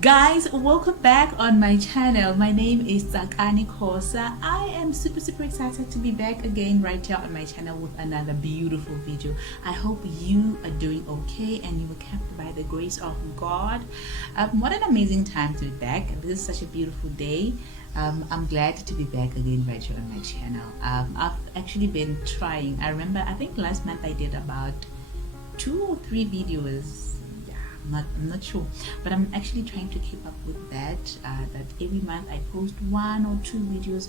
Guys, welcome back on my channel. My name is Tsakani Khosa. I am super excited to be back again right here on my channel with another beautiful video. I hope you are doing okay and you were kept by the grace of God. What an amazing time to be back. This is such a beautiful day. I'm glad to be back again right here on my channel. I've actually been trying. I think last month I did about 2 or 3 videos. I'm not sure, but I'm actually trying to keep up with that. That every month I post 1 or 2 videos,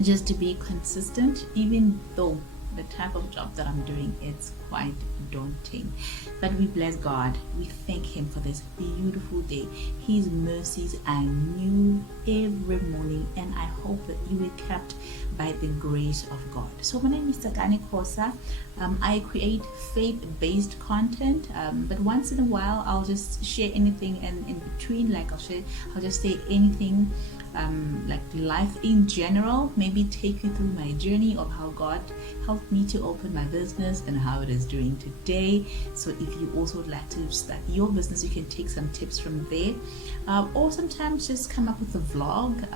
just to be consistent, even though the type of job that I'm doing, it's quite daunting. But we bless God. We thank Him for this beautiful day. His mercies are new every morning, and I hope that you were kept by the grace of God. So my name is Tsakani Khosa. I create faith-based content, but once in a while I'll just share anything, and in between, like I'll just say anything, like life in general, maybe take you through my journey of how God helped me to open my business and how it is doing today. So if you also would like to start your business, you can take some tips from there, or sometimes just come up with a vlog,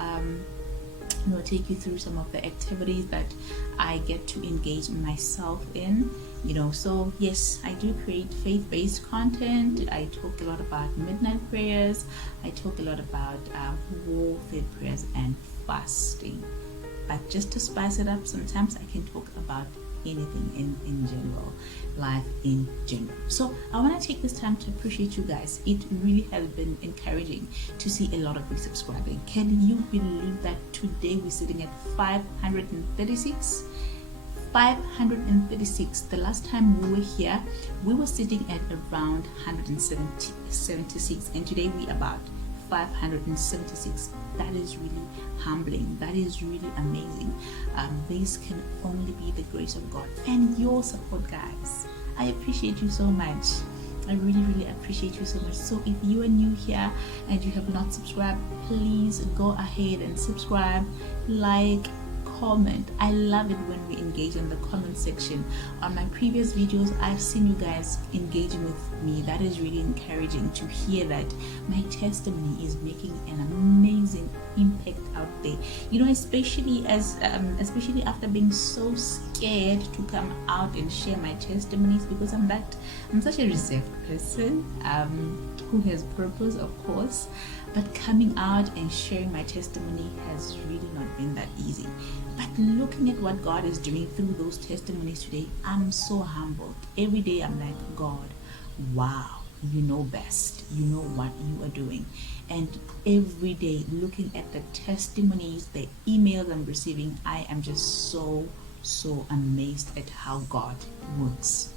take you through some of the activities that I get to engage myself in. So yes, I do create faith-based content. I talk a lot about midnight prayers. I talk a lot about warfare prayers and fasting. But just to spice it up, sometimes I can talk about anything in general, life in general. So I want to take this time to appreciate you guys. It really has been encouraging to see a lot of you subscribing. Can you believe that today we're sitting at 536? 536. The last time we were here, we were sitting at around 176, and today we about 576. That is really humbling. That is really amazing. This can only be the grace of God and your support, guys. I appreciate you so much. I really appreciate you so much. So if you are new here and you have not subscribed, please go ahead and subscribe, like, comment. I love it when we engage in the comment section. On my previous videos, I've seen you guys engaging with me. That is really encouraging to hear that my testimony is making an amazing impact out there. Especially after being so scared to come out and share my testimonies, because I'm such a reserved person, who has purpose, of course, but coming out and sharing my testimony has really not been that easy. But looking at what God is doing through those testimonies today, I'm so humbled. Every day I'm like, God, wow, you know best. You know what you are doing. And every day looking at the testimonies, the emails I'm receiving, I am just so amazed at how God works.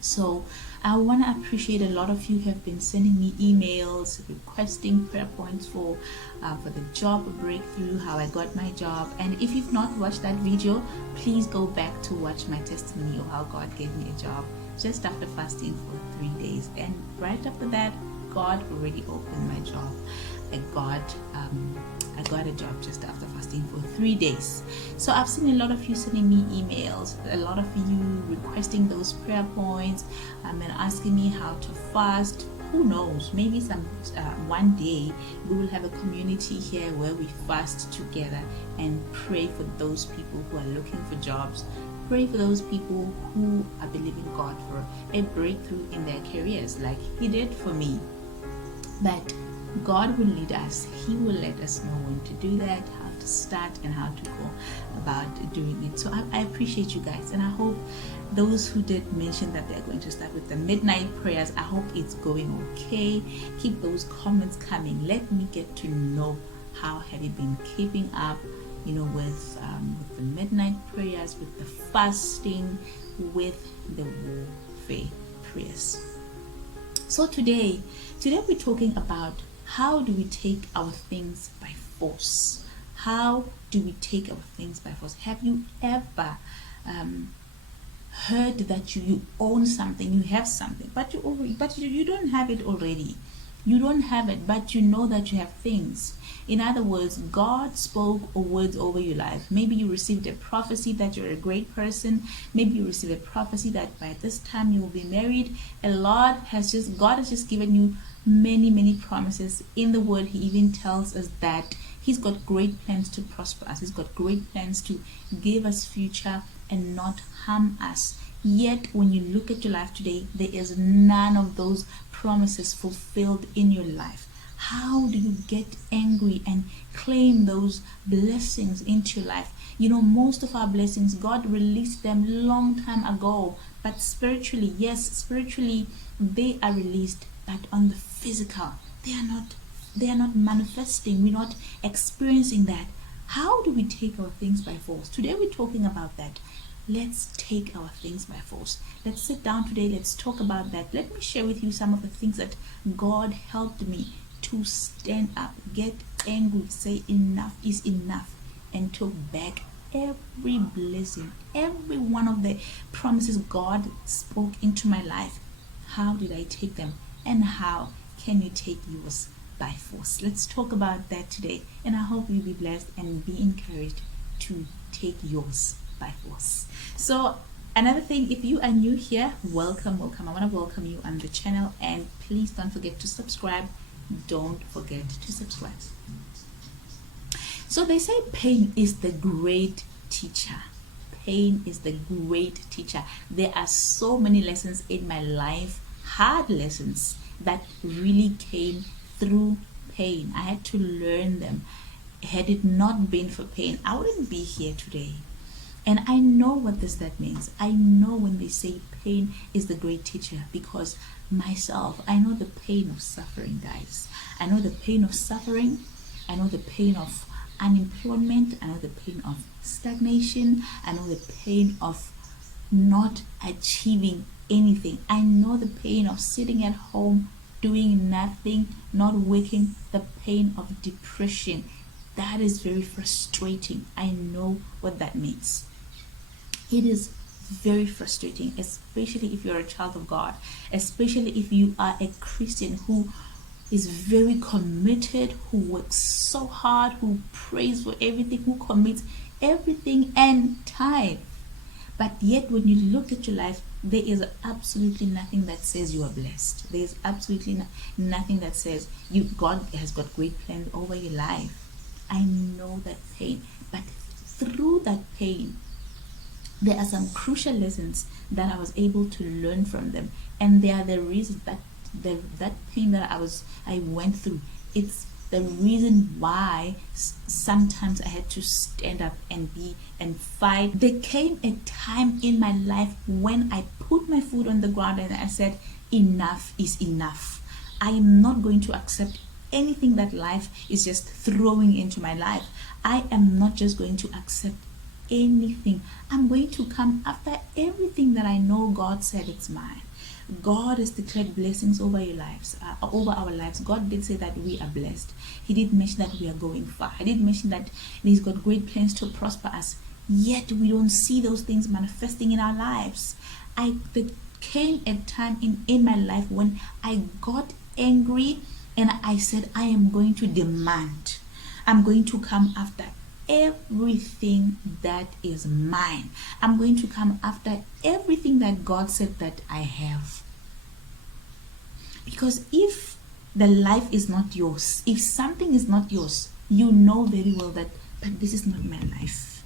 So I want to appreciate a lot of you have been sending me emails requesting prayer points for the job breakthrough, how I got my job. And if you've not watched that video, please go back to watch my testimony of how God gave me a job just after fasting for 3 days. And right after that, God already opened my job. I got a job just after fasting for 3 days. So I've seen a lot of you sending me emails, a lot of you requesting those prayer points, and asking me how to fast. Who knows, maybe one day we will have a community here where we fast together and pray for those people who are looking for jobs. Pray for those people who are believing God for a breakthrough in their careers, like He did for me. But God will lead us. He will let us know when to do that, how to start, and how to go about doing it. So I appreciate you guys, and I hope those who did mention that they're going to start with the midnight prayers, I hope it's going okay. Keep those comments coming. Let me get to know how have you been keeping up, with the midnight prayers, with the fasting, with the warfare prayers. So today we're talking about how do we take our things by force? How do we take our things by force? Have you ever heard that you own something, you have something, but you don't have it already? You don't have it, but you know that you have things. In other words, God spoke words over your life. Maybe you received a prophecy that you're a great person. Maybe you received a prophecy that by this time you will be married. God has just given you many, many promises. In the word, he even tells us that he's got great plans to prosper us. He's got great plans to give us future and not harm us. Yet when you look at your life today, there is none of those promises fulfilled in your life. How do you get angry and claim those blessings into your life? You know, most of our blessings, God released them long time ago. But spiritually, yes, spiritually they are released, but on the physical, they are not manifesting. We're not experiencing that. How do we take our things by force? Today we're talking about that. Let's take our things by force. Let's sit down today. Let's talk about that. Let me share with you some of the things that God helped me to stand up, get angry, say enough is enough, and took back every blessing, every one of the promises God spoke into my life. How did I take them? And how can you take yours by force? Let's talk about that today. And I hope you'll be blessed and be encouraged to take yours by force. So another thing, if you are new here, welcome. I want to welcome you on the channel, and please don't forget to subscribe. Don't forget to subscribe. So they say pain is the great teacher. Pain is the great teacher. There are so many lessons in my life, hard lessons that really came through pain. I had to learn them. Had it not been for pain, I wouldn't be here today. And I know what that means. I know when they say pain is the great teacher, because myself, I know the pain of suffering, guys. I know the pain of suffering. I know the pain of unemployment. I know the pain of stagnation. I know the pain of not achieving anything. I know the pain of sitting at home doing nothing, not working, the pain of depression. That is very frustrating. I know what that means. It is very frustrating, especially if you're a child of God, especially if you are a Christian who is very committed, who works so hard, who prays for everything, who commits everything and time. But yet when you look at your life, there is absolutely nothing that says you are blessed. There is absolutely nothing that says God has got great plans over your life. I know that pain, but through that pain, there are some crucial lessons that I was able to learn from them, and they are the reason that that pain that I went through. It's the reason why sometimes I had to stand up and fight. There came a time in my life when I put my foot on the ground and I said, enough is enough. I am not going to accept anything that life is just throwing into my life. I am not just going to accept anything. I'm going to come after everything that I know God said it's mine. God has declared blessings over your lives, over our lives. God did say that we are blessed. He did mention that we are going far. He did mention that He's got great plans to prosper us. Yet we don't see those things manifesting in our lives. There came a time in my life when I got angry and I said, I am going to demand. I'm going to come after everything that is mine. I'm going to come after everything that God said that I have. Because if the life is not yours, if something is not yours, you know very well that, but this is not my life.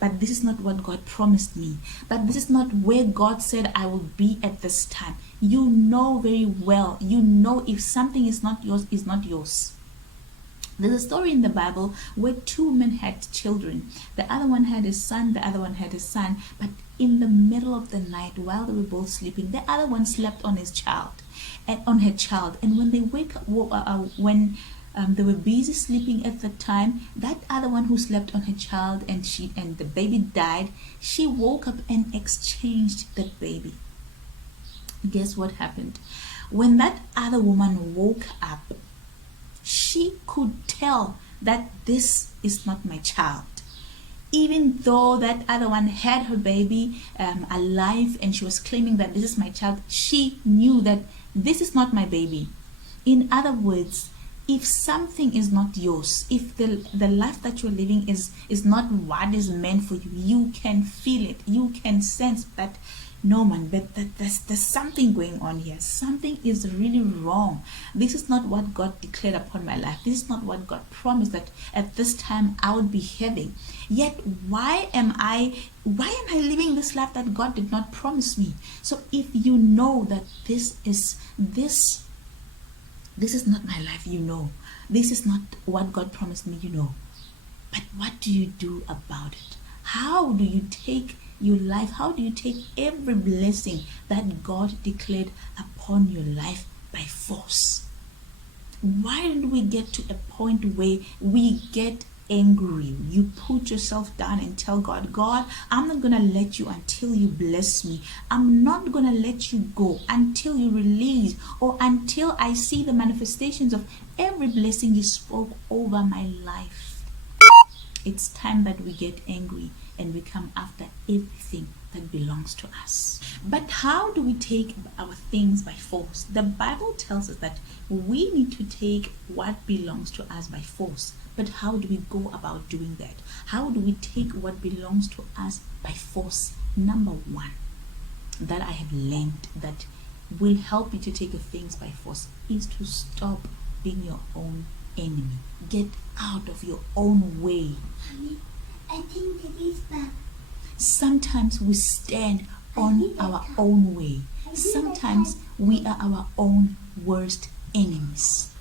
But this is not what God promised me. But this is not where God said I will be at this time. You know very well. You know if something is not yours, it's not yours. There's a story in the Bible where two men had children. The other one had a son, the other one had a son. But in the middle of the night, while they were both sleeping, the other one slept on his child and on her child. And when they they were busy sleeping at the time, that other one who slept on her child and the baby died, she woke up and exchanged that baby. Guess what happened? When that other woman woke up, she could tell that this is not my child. Even though that other one had her baby alive and she was claiming that this is my child, she knew that this is not my baby. In other words, if something is not yours, if the life that you're living is not what is meant for you, you can feel it, you can sense that no man, but there's something going on here. Something is really wrong. This is not what God declared upon my life. This is not what God promised that at this time I would be having. Yet why am I living this life that God did not promise me? So if you know that this is not my life, you know. This is not what God promised me, you know. But what do you do about it? How do you take your life? How do you take every blessing that God declared upon your life by force? Why don't we get to a point where we get angry? You put yourself down and tell God, God, I'm not going to let you until you bless me. I'm not going to let you go until you release or until I see the manifestations of every blessing you spoke over my life. It's time that we get angry and we come after everything that belongs to us. But how do we take our things by force? The Bible tells us that we need to take what belongs to us by force. But how do we go about doing that? How do we take what belongs to us by force? Number one, that I have learned that will help you to take your things by force is to stop being your own enemy. Get out of your own way. I think it is that. Sometimes we stand on our own way. Sometimes we are our own worst enemies.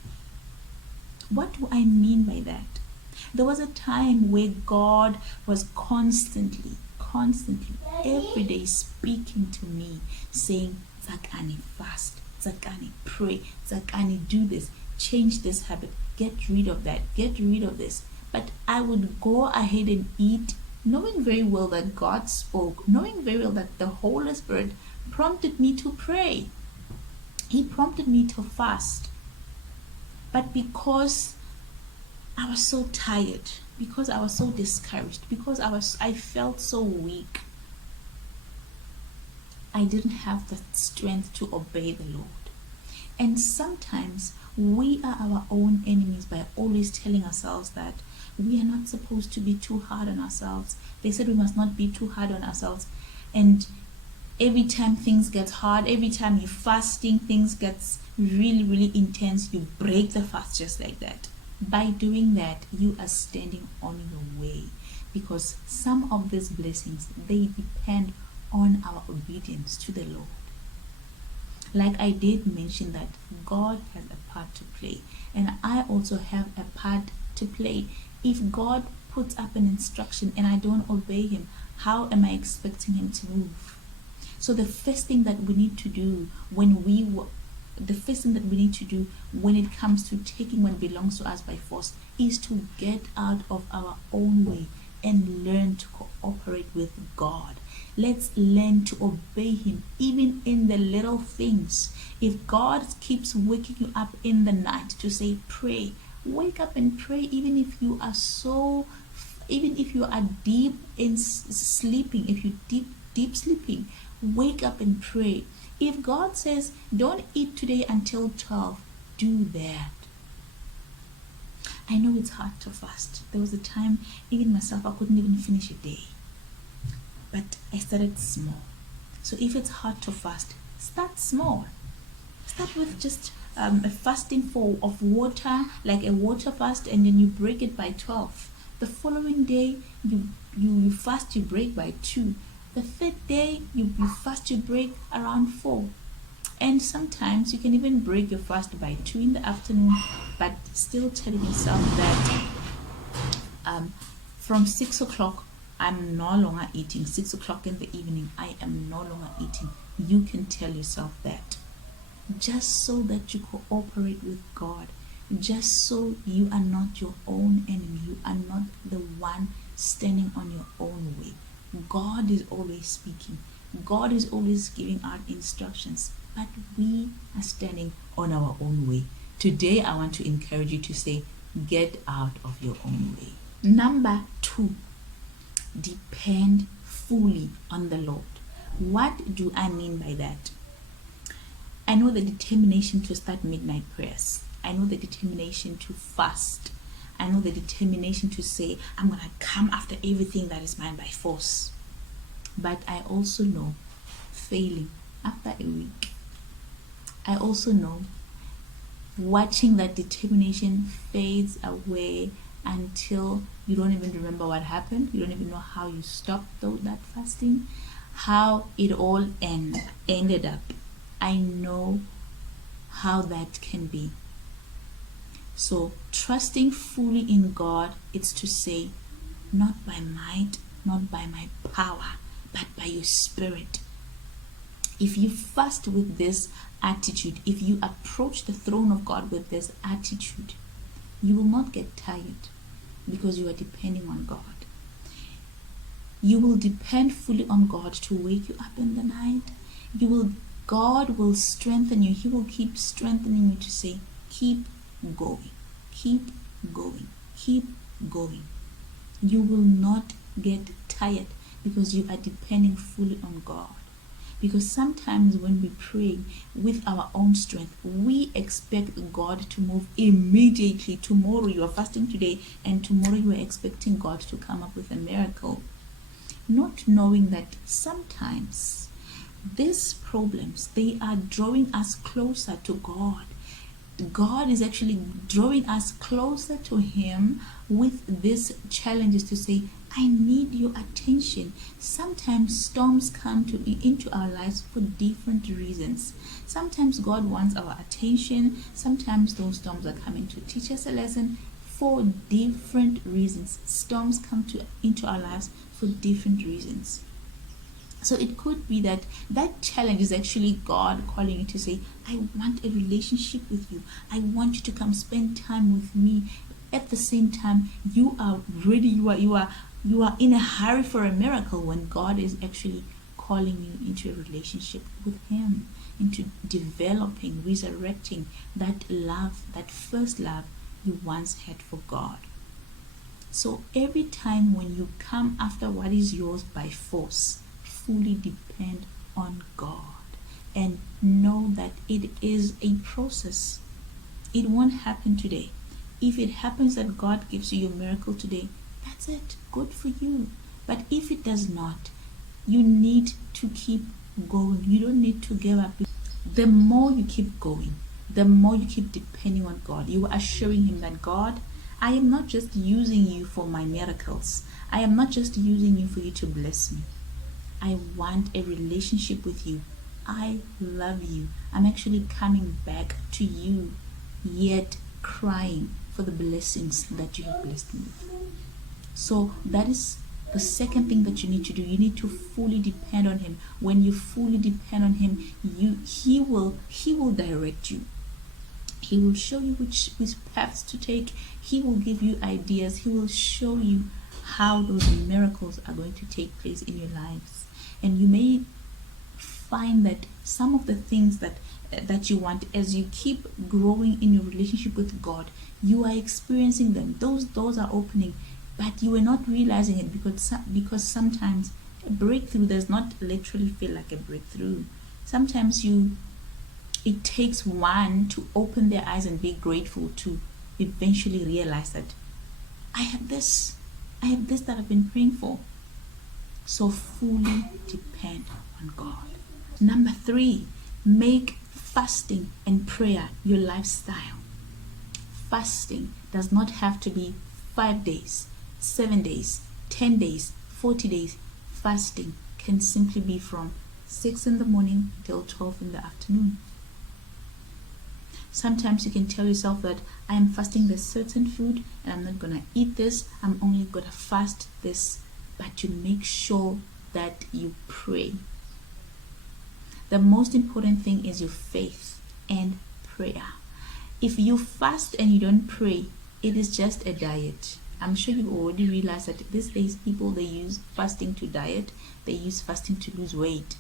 What do I mean by that? There was a time where God was constantly, every day speaking to me, saying, Zakani, fast, Zakani, pray, Zakani, do this, change this habit, get rid of that, get rid of this. But I would go ahead and eat, knowing very well that God spoke, knowing very well that the Holy Spirit prompted me to pray. He prompted me to fast. But because I was so tired, because I was so discouraged, because I felt so weak, I didn't have the strength to obey the Lord. And sometimes we are our own enemies by always telling ourselves that we are not supposed to be too hard on ourselves. They said we must not be too hard on ourselves. And every time things get hard, every time you're fasting, things gets really, really intense, you break the fast just like that. By doing that, you are standing on your way, because some of these blessings, they depend on our obedience to the Lord. Like I did mention that God has a part to play, and I also have a part to play. If God puts up an instruction and I don't obey him, how am I expecting him to move? So the first thing that we need to do when it comes to taking what belongs to us by force is to get out of our own way and learn to cooperate with God. Let's learn to obey him even in the little things. If God keeps waking you up in the night to say pray, wake up and pray. Even if you are deep in sleeping, if you deep sleeping, wake up and pray. If God says don't eat today until 12, do that. I know it's hard to fast. There was a time, even myself, I couldn't even finish a day. But I started small. So if it's hard to fast, start small. Start with just a fasting of water, like a water fast, and then you break it by 12. The following day, you fast, you break by 2. The third day, you fast, you break around 4. And sometimes you can even break your fast by 2 in the afternoon, but still telling yourself that from 6 o'clock, I'm no longer eating. 6 o'clock in the evening, I am no longer eating. You can tell yourself that. Just so that you cooperate with God. Just so you are not your own enemy. You are not the one standing on your own way. God is always speaking. God is always giving out instructions. But we are standing on our own way. Today, I want to encourage you to say, get out of your own way. Number 2. Depend fully on the Lord. What do I mean by that? I know the determination to start midnight prayers. I know the determination to fast. I know the determination to say, I'm going to come after everything that is mine by force. But I also know failing after a week. I also know watching that determination fades away until you don't even remember what happened. You don't even know how you stopped that fasting, how it all ended up. I know how that can be. So trusting fully in God, it's to say, not by might, not by my power, but by your spirit. If you fast with this attitude, if you approach the throne of God with this attitude, you will not get tired because you are depending on God. You will depend fully on God to wake you up in the night. God will strengthen you. He will keep strengthening you to say, keep going, keep going, keep going. You will not get tired because you are depending fully on God. Because sometimes when we pray with our own strength, we expect God to move immediately. Tomorrow you are fasting today, and tomorrow you are expecting God to come up with a miracle. Not knowing that sometimes these problems, they are drawing us closer to God. God is actually drawing us closer to Him with these challenges to say, I need your attention. Sometimes storms come into our lives for different reasons. Sometimes God wants our attention. Sometimes those storms are coming to teach us a lesson for different reasons. Storms come into our lives for different reasons. So it could be that challenge is actually God calling you to say, I want a relationship with you. I want you to come spend time with me. At the same time, you are ready. You are in a hurry for a miracle when God is actually calling you into a relationship with Him, into developing, resurrecting that love, that first love you once had for God. So every time when you come after what is yours by force, fully depend on God and know that it is a process. It won't happen today. If it happens that God gives you your miracle today, that's it. Good for you. But if it does not, you need to keep going. You don't need to give up. The more you keep going, the more you keep depending on God, you are showing Him that, God, I am not just using you for my miracles. I am not just using you for you to bless me. I want a relationship with you. I love you. I'm actually coming back to you, yet crying for the blessings that you have blessed me with. So that is the second thing that you need to do. You need to fully depend on Him. When you fully depend on Him, He will direct you. He will show you which paths to take. He will give you ideas. He will show you how those miracles are going to take place in your lives. And you may find that some of the things that you want, as you keep growing in your relationship with God, you are experiencing them. Those doors are opening, but you are not realizing it because sometimes a breakthrough does not literally feel like a breakthrough. Sometimes it takes one to open their eyes and be grateful to eventually realize that I have this that I've been praying for. So fully depend on God. Number 3, make fasting and prayer your lifestyle. Fasting does not have to be 5 days, 7 days, 10 days, 40 days. Fasting can simply be from 6 in the morning till 12 in the afternoon. Sometimes you can tell yourself that I am fasting this certain food and I'm not going to eat this. I'm only going to fast this. But you make sure that you pray. The most important thing is your faith and prayer. If you fast and you don't pray, it is just a diet. I'm sure you've already realized that these days people, they use fasting to diet. They use fasting to lose weight.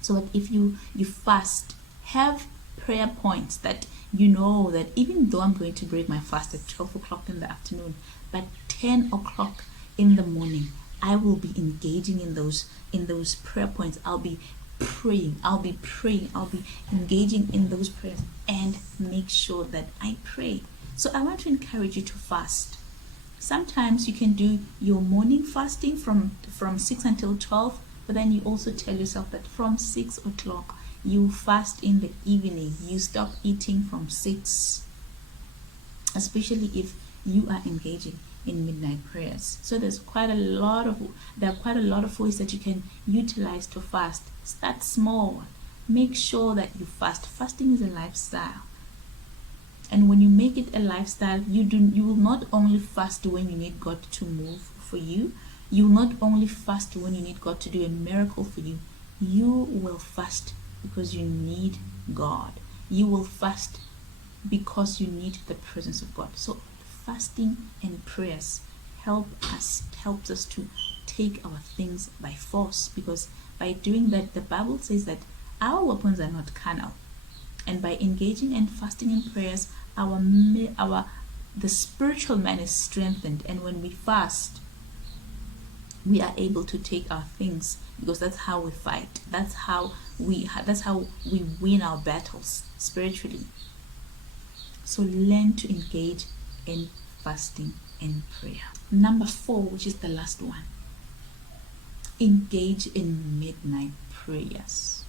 So that if you fast, have prayer points that you know that even though I'm going to break my fast at 12 o'clock in the afternoon, but 10 o'clock in the morning, I will be engaging in those prayer points. I'll be praying. I'll be praying. I'll be engaging in those prayers and make sure that I pray. So I want to encourage you to fast. Sometimes you can do your morning fasting from 6 until 12, but then you also tell yourself that from 6 o'clock you fast in the evening. You stop eating from 6, especially if you are engaging in midnight prayers. So there are quite a lot of ways that you can utilize to fast. Start small. Make sure that you fast. Fasting is a lifestyle. And when you make it a lifestyle, you will not only fast when you need God to move for you. You will not only fast when you need God to do a miracle for you. You will fast because you need God. You will fast because you need the presence of God. So fasting and prayers helps us to take our things by force, because by doing that, the Bible says that our weapons are not carnal. And by engaging in fasting and prayers, the spiritual man is strengthened. And when we fast, we are able to take our things, because that's how we fight. That's how we win our battles spiritually. So learn to engage in fasting and prayer. Number 4, which is the last one, engage in midnight prayers.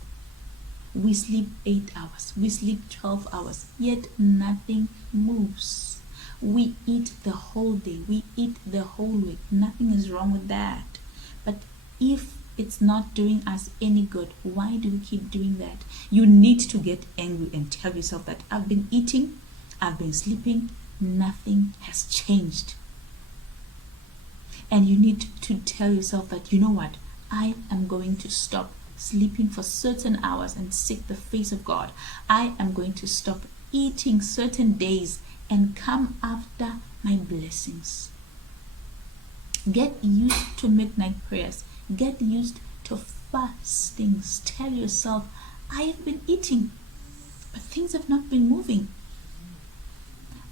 We sleep 8 hours, we sleep 12 hours, yet nothing moves. We eat the whole day, we eat the whole week. Nothing is wrong with that. But if it's not doing us any good, why do we keep doing that? You need to get angry and tell yourself that I've been eating, I've been sleeping, nothing has changed. And you need to tell yourself that, you know what, I am going to stop sleeping for certain hours and seek the face of God. I am going to stop eating certain days and come after my blessings. Get used to midnight prayers. Get used to fastings. Tell yourself, I have been eating, but things have not been moving.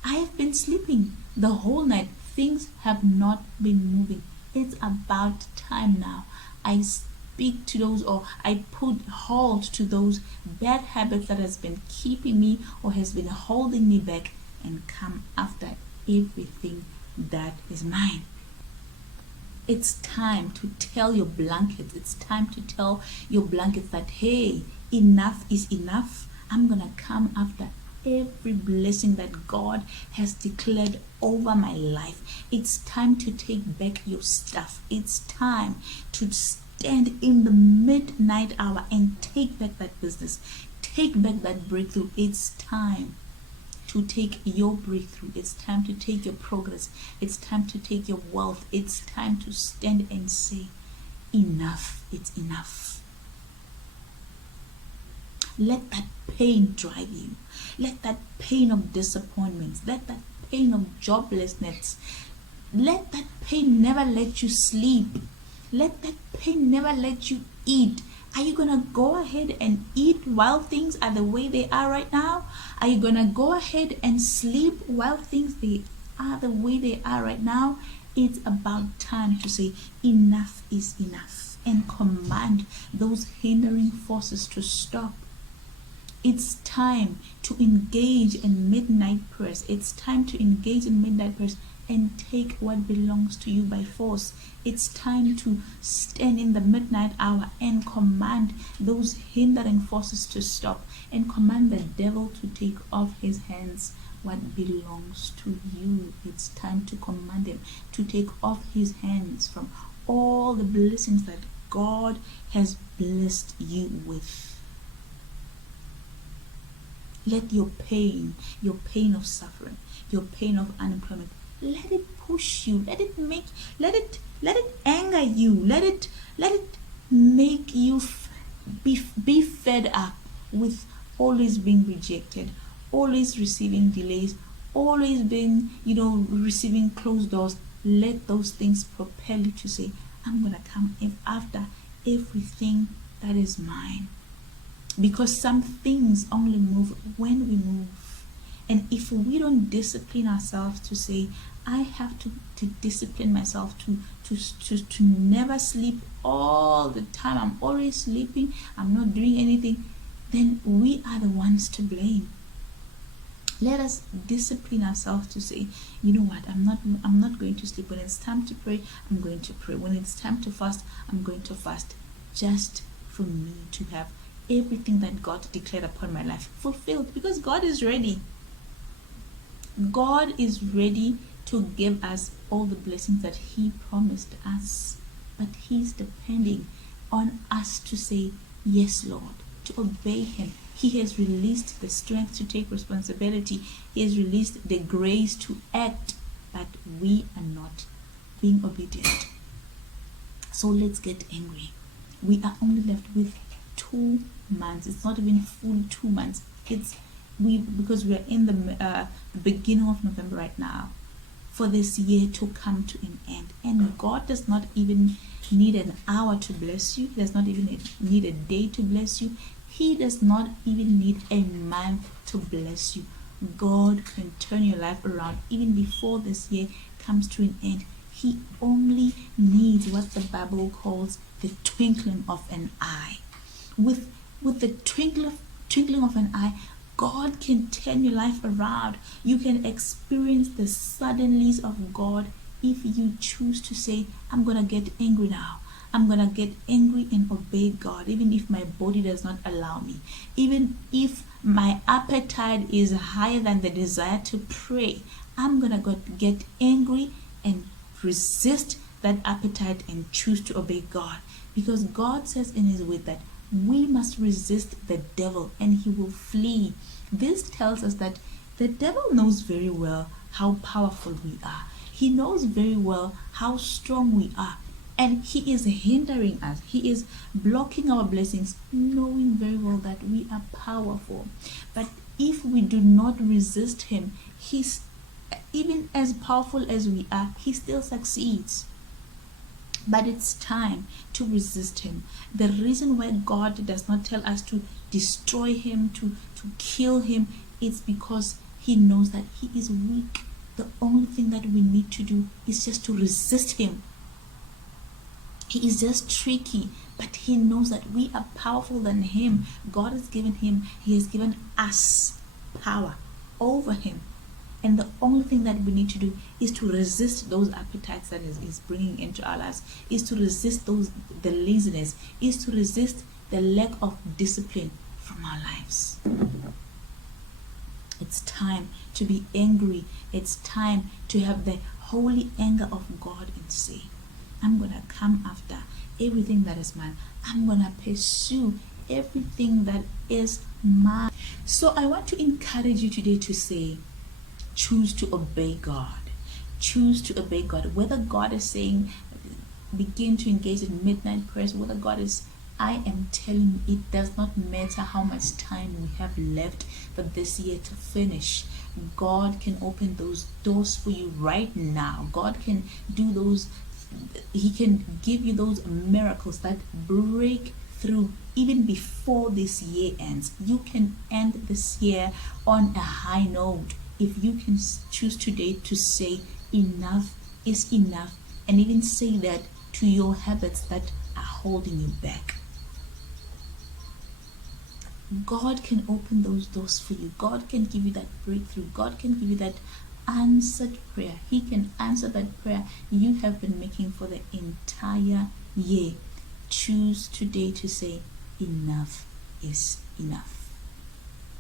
I have been sleeping the whole night. Things have not been moving. It's about time now. I speak to those, or I put halt to those bad habits that has been keeping me or has been holding me back, and come after everything that is mine. It's time to tell your blankets, it's time to tell your blankets that, hey, enough is enough. I'm gonna come after every blessing that God has declared over my life. It's time to take back your stuff. It's time to stand in the midnight hour and take back that business, take back that breakthrough. It's time to take your breakthrough. It's time to take your progress. It's time to take your wealth. It's time to stand and say, enough, it's enough. Let that pain drive you. Let that pain of disappointments, let that pain of joblessness, let that pain never let you sleep. Let that pain never let you eat. Are you going to go ahead and eat while things are the way they are right now? Are you going to go ahead and sleep while things they are the way they are right now? It's about time to say enough is enough and command those hindering forces to stop. It's time to engage in midnight prayers. It's time to engage in midnight prayers and take what belongs to you by force. It's time to stand in the midnight hour and command those hindering forces to stop, and command the devil to take off his hands what belongs to you. It's time to command him to take off his hands from all the blessings that God has blessed you with. Let your pain of suffering, your pain of unemployment, let it push you, let it anger you, let it make you be fed up with always being rejected, always receiving delays, always being, receiving closed doors. Let those things propel you to say, I'm gonna come after everything that is mine. Because some things only move when we move. And if we don't discipline ourselves to say, I have to discipline myself to never sleep all the time. I'm always sleeping, I'm not doing anything, then we are the ones to blame. Let us discipline ourselves to say, you know what, I'm not going to sleep. When it's time to pray, I'm going to pray. When it's time to fast, I'm going to fast, just for me to have everything that God declared upon my life fulfilled, because God is ready. God is ready to give us all the blessings that He promised us, but He's depending on us to say yes, Lord, to obey Him. He has released the strength to take responsibility. He has released the grace to act, but we are not being obedient. So let's get angry. We are only left with 2 months. It's not even full 2 months. Because we are in the beginning of November right now, for this year to come to an end. And God does not even need an hour to bless you. He does not even need a day to bless you. He does not even need a month to bless you. God can turn your life around even before this year comes to an end. He only needs what the Bible calls the twinkling of an eye. With the twinkling of an eye, God can turn your life around. You can experience the suddenlies of God if you choose to say, I'm going to get angry now. I'm going to get angry and obey God, even if my body does not allow me. Even if my appetite is higher than the desire to pray, I'm going to get angry and resist that appetite and choose to obey God. Because God says in His word that we must resist the devil and he will flee. This tells us that the devil knows very well how powerful we are. He knows very well how strong we are. And he is hindering us. He is blocking our blessings, knowing very well that we are powerful. But if we do not resist him, he's even as powerful as we are, he still succeeds. But it's time to resist him. The reason why God does not tell us to destroy him, to kill him, it's because he knows that he is weak. The only thing that we need to do is just to resist him. He is just tricky, but he knows that we are powerful than him. God has given him, he has given us power over him. And the only thing that we need to do is to resist those appetites that is bringing into our lives, is to resist the laziness, is to resist the lack of discipline from our lives. It's time to be angry. It's time to have the holy anger of God and say, I'm going to come after everything that is mine. I'm going to pursue everything that is mine. So I want to encourage you today to say, choose to obey God. Choose to obey God. Whether God is saying, begin to engage in midnight prayers, whether God is, I am telling you, it does not matter how much time we have left for this year to finish. God can open those doors for you right now. God can do those. He can give you those miracles that break through even before this year ends. You can end this year on a high note if you can choose today to say enough is enough, and even say that to your habits that are holding you back. God can open those doors for you. God can give you that breakthrough. God can give you that answered prayer. He can answer that prayer you have been making for the entire year. Choose today to say enough is enough.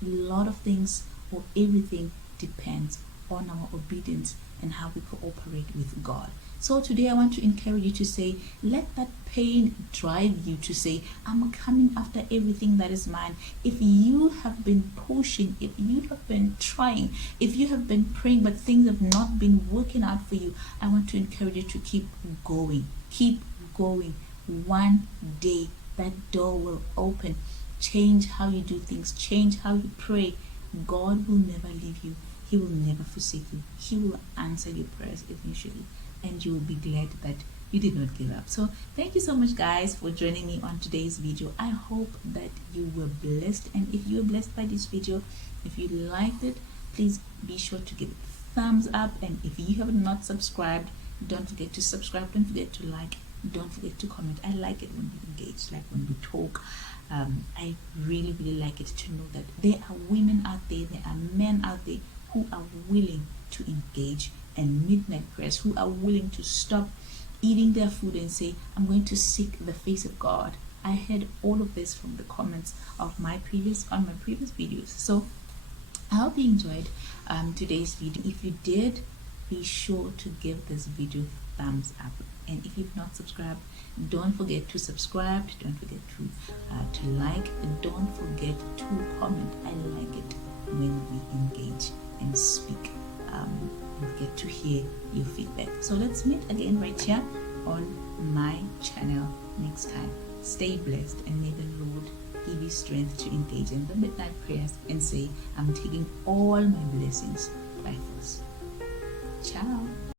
A lot of things or everything depends on our obedience and how we cooperate with God. So today I want to encourage you to say, let that pain drive you to say, I'm coming after everything that is mine. If you have been pushing, if you have been trying, if you have been praying but things have not been working out for you, I want to encourage you to keep going. Keep going. One day that door will open. Change how you do things. Change how you pray. God will never leave you. He will never forsake you. He will answer your prayers eventually, and you will be glad that you did not give up. So thank you so much, guys, for joining me on today's video. I hope that you were blessed, and if you were blessed by this video, if you liked it, please be sure to give it thumbs up, and if you have not subscribed, don't forget to subscribe, don't forget to like, don't forget to comment. I like it when we engage, like when we talk. I really like it to know that there are women out there, there are men out there who are willing to engage and midnight prayers, who are willing to stop eating their food and say, I'm going to seek the face of God. I heard all of this from the comments of my previous videos. So I hope you enjoyed today's video. If you did, be sure to give this video thumbs up, and if you've not subscribed, don't forget to subscribe, don't forget to like, and don't forget to comment. I like it when we engage and speak and get to hear your feedback. So let's meet again right here on my channel next time. Stay blessed, and may the Lord give you strength to engage in the midnight prayers and say, I'm taking all my blessings by force. Ciao.